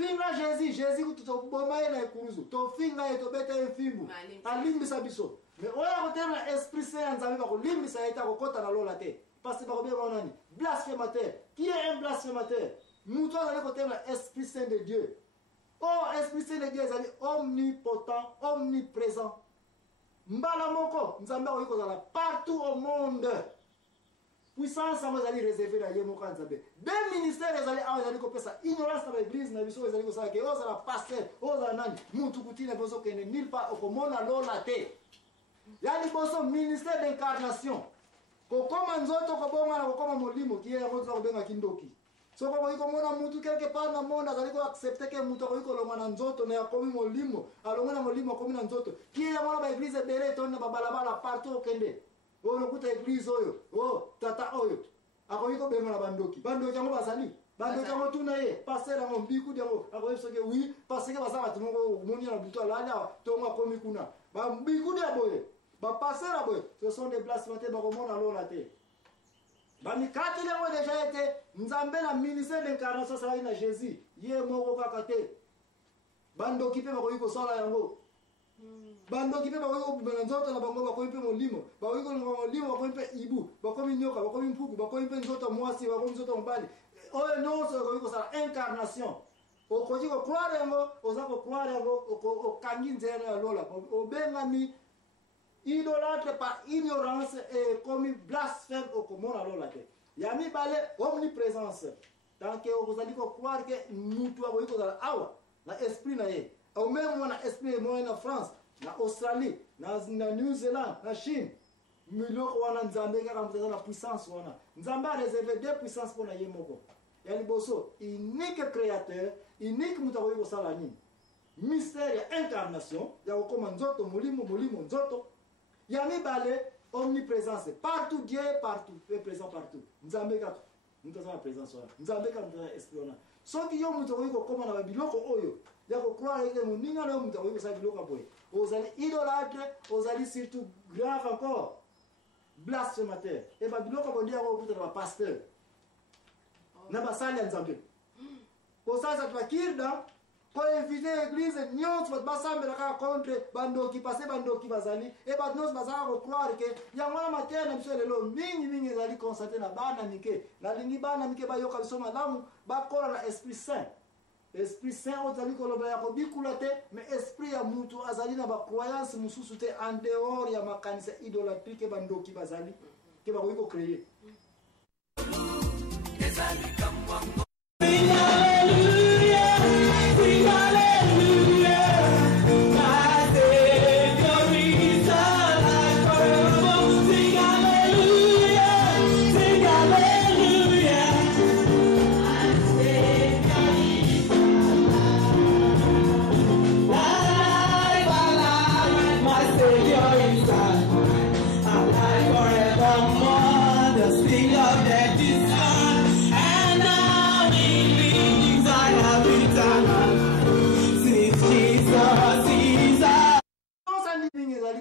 finga Jésus kutoboma na ikuruzu to finga yeto beta efimbu alimbisa biso mais oya kotela esprit saint nzambe ba kolimbisa yeta kokota na lola te parce que ba kobeba nani blasphémateur qui est un blasphémateur muto na kotela esprit saint de Dieu. Oh esprit saint de Dieu ezali omnipotent omniprésent mbala moko nzambe oyiko zala partout au monde. Puissance à ezali réservé na ye moko nzambe. Deux ministères ezali awa ezali kopesa ignorance na église na biso ezali kosala ke ozala pasteur ozala nani mutu kutina bozo kene nulle part okomona lola te. Yani bozo ministère d'incarnation. Kokoma nzoto kobonga na kokoma molimo ki ya koza kobenga kindoki. So kwa iko mona mutu quelque part na monde azali ko accepter ke mutu ko longa na nzoto na yakomi molimo alonga na molimo akomi na nzoto ki ya mona ba église bere to na babalabala partout okende. Oyo kuta église oyo oh tata oyo akoyiko benga na bandoki yango bazali bandoki yango tuna ye passer yango mbiku yango akoyebisa ke oui parce que bazala tumongo moni na buto ala tonga komi kuna ba mbiku de boye ba passer aboye ce sont des blasphémateurs ba komona lola te ba mikati yango déjà été nzambe na ministère d'incarnation ça na Jésus ye moko kaka te bandoki pe bakoyiko sala yango bandoki pe bakoyiko bubela nzoto na bango bakoyi pe molimo bakoyiko molimo bakoyi pe ibu bakomi nyoka bakomi mpuku bakoyi pe nzoto mwasi bakomi nzoto mbali oyo nyonso bakoyiko sala incarnation okoki ko croire yango oza ko croire yango okangi nzela ya lola obengami idolâtre par ignorance et comme blasphème okomona lola te ya mibale omniprésence tant que okozali ko croire que mutu akoyiko sala awa na esprit na ye au même na esprit moi na France na Australie na New Zealand na Chine miloko wana nzambe kaka muteza na puissance wana nzambe a réservé deux puissances pour na ye moko ya liboso unique créateur unique mutako yiko sala nini mystère ya incarnation ya kokoma nzoto molimo nzoto ya mibale omniprésence partout Dieu partout est présent partout nzambe kaka muteza na présence wana nzambe kaka muteza esprit wana soki yo mutako yiko koma na biloko oyo ya ko croire que moninga na mutako yiko sala biloko boye ozali idolâtre ozali surtout grave encore blasphémateur et ba biloko bondi ya ko kuta na pasteur na basali ya nzambe ko sasa twakirda ko éviter église nyonso basambela ka contre bandoki passer bandoki bazali et ba nyonso bazala ko croire que ya mwana matena biso lelo mingi ezali constaté na bana mike na lingi bana mike bayoka biso malamu bakola na esprit saint. Esprit saint ozali koloba ya kobikula te mais esprit ya mutu azali na ba croyance mususu te en dehors ya makanisa idolâtrique bandoki bazali ke ba ko créer.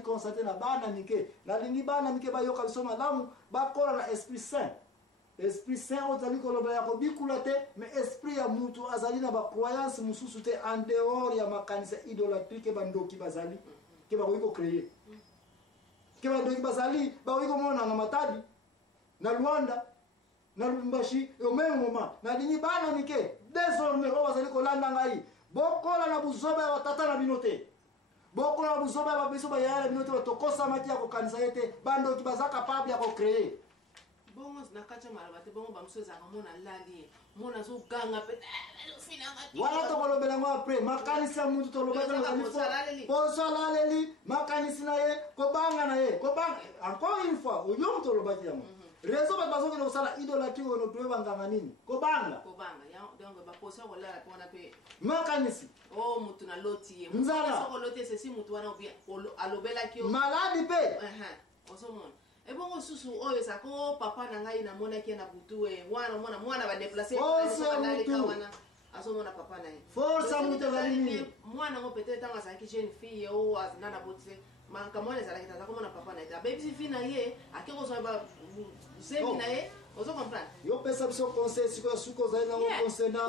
Constaté na bana mike na lingi bana mike bayoka biso malamu bakola na esprit saint ozali koloba ya kobikula te mais esprit ya mutu azali na ba croyance mususu te en dehors ya makanisa idolâtrique bandoki bazali ke bakoki ko créer ke bandoki bazali bakoki komona na Matadi na Luanda na Lubumbashi au même moment na lingi bana mike désormais o bazali kolanda ngai bokola na buzoba ya tata na binote boko na buzoba ba biso ba yala binote batokosa mati ya kokanisa yete bando ki baza capable ya ko créer bongo na kacha malabate bongo ba mso zanga mona lali mona zo ganga pe wala to kolobela ngo après makanisa mutu to lobela ngo poso laleli makanisa na ye ko banga na ye ko banga encore une fois oyo to lobaki yango rezo ba bazo ke sala idolâtrie ono to banga nini ko banga ya donc ba poso wala pona pe makanisi oh mutu na loti ye nzala so loti se si mutu wana bien alobela ki maladi pe osomona e bongo susu oyo sako papa na ngai na mona ki na butu e mwana ba déplacer wana asomona papa na ye force mutu valini mwana ngo peut-être tanga sa ki jeune fille o azana botse manka mwana zala kita komona papa na ye baby fille na ye akiko so ba zebi na ye Ozo comprendre? Yo pesa biso conseil siko suko zaina ngo conseil na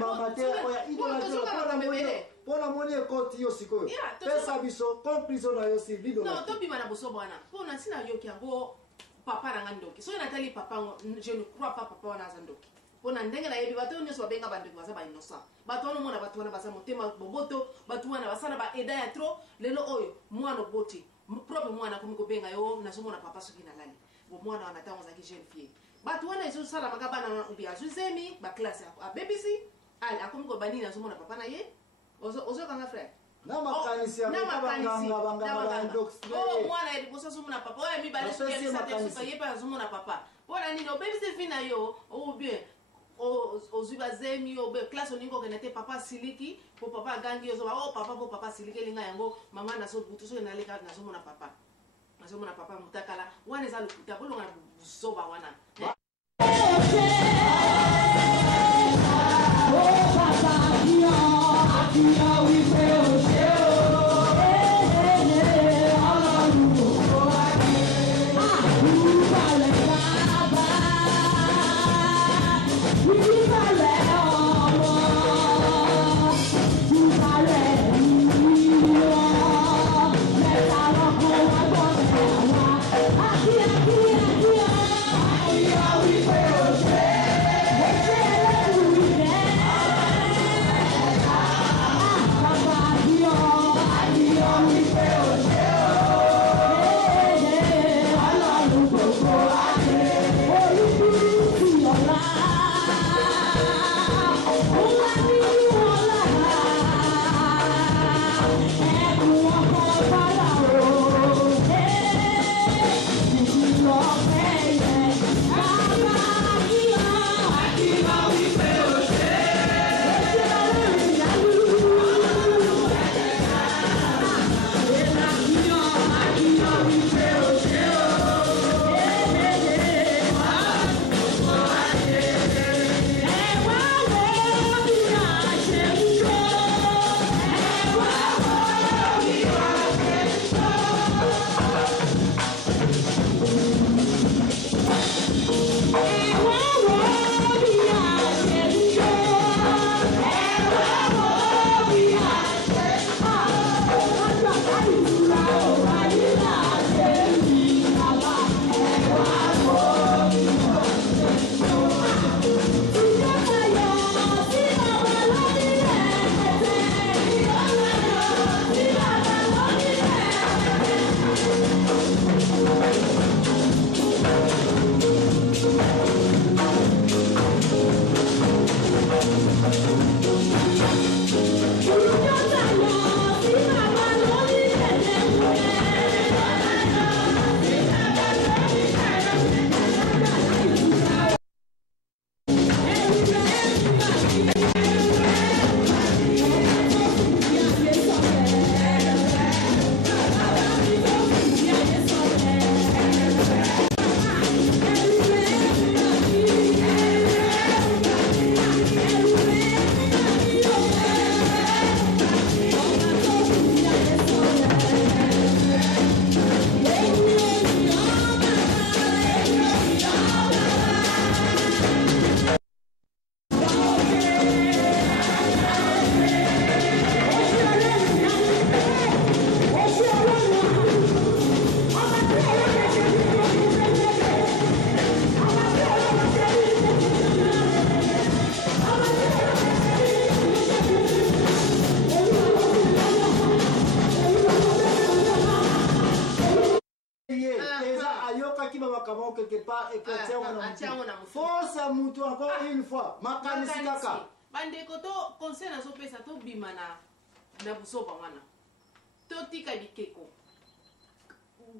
mama te oya idola pona moni ekoti yo siko. Pesa biso conclusion na yo si lido. Non, to bima na boso bwana. Pona sina yo kiango papa na ndoki. So natali papa je ne crois pas papa wana zandoki. Pona ndenge na yebi bato nyoso babenga bandoki baza ba innocent. Bato wana mona bato wana baza motema boboto, bato wana basana ba eda ya trop lelo oyo mwana boti. Propre mwana komi ko benga yo na so mona papa soki na lali. Bo mwana wana ta onza ki jeune fille. Batu wana iso sala makabana na ubi azuzemi ba classe a BBC ali akomi ko bani na somo na papa na ye ozo kanga frère na makanisi ya banga ndox oh mwana ya liboso somo na papa oya mi bale so ya sate so ye pa somo na papa bona nini o BBC fina yo o bien ozuba zemi o be classe oningo kenete papa siliki po papa gangi yo so oh papa po papa siliki linga yango mama na so butu so na leka na somo na papa mutakala wana za lukuta bolonga soba wana quelque part et que force à mutu encore une fois makanisi kaka bandeko to conseil na sopesa to bima na busoba wana to tika bikeko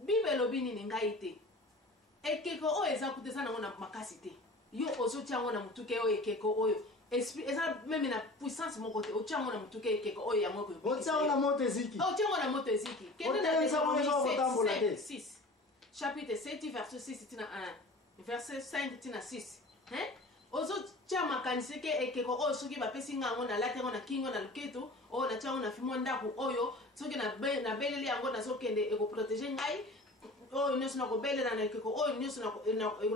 bibelo binini ngai te ekeko o eza kutesa nango na makasi te yo ozo tiango na mutuke o ekeko oyo esprit eza même na puissance mon côté o tiango na mutuke ekeko oyo ya moko o tiango na moto eziki o tiango na moto eziki kende na Deutéronome 6 chapitre 7 verset 6 tina 1 verset 5 tina 6 hein ozo chama kaniseke ekeko oyo soki bapesi ngango na latengo na kingo na luketo o na tiango na fimo ndako oyo soki na beleli yango na sokende eko protéger ngai oyo nyonso nakobelela na ekeko oyo nyonso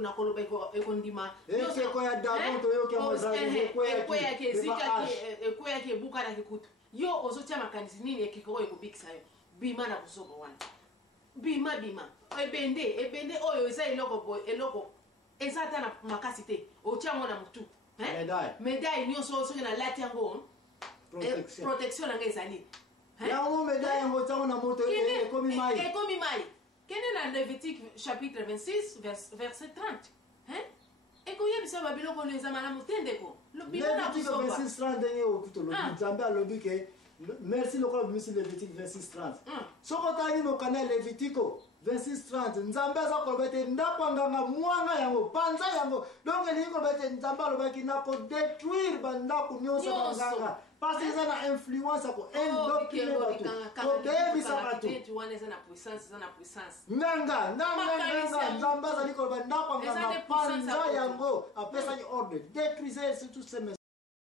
nakoloba ekondima ekeko ya dagon toyokia ekweyaki ezikaki ekweyaki ebukanaki kutu yo ozotia makanisi nini ekeko oyo ekobikisa yo bima na buzoba wana bima ebende oyo eza eloko eza ata na makasi te otia yango na mutu medaille nyonso soki nalati yango protection nanga ezali yango medaille yango tiango na moto ekomi mai kende na Lévitique chapitre 26 verset 30 ekoyebisa babiloko oyo eza malamu te ndeko Lévitique 26 30 ndenge okutolobi nzambe alobi ke merci lokola bimisi Lévitique 26 30 soko otangi mokanda Lévitiko 26 30 nzambe aza koloba ete ndako anganga mwanga yango panza yango donc elingi koloba ete nzambe alobaki nakodétruire bandako nyonso banganga parce eza na influence ya koendoctrine bato kobebisa bato nganga nzambe azali koloba ndako anganga panza yango apesaki ordre détruisez surtout ces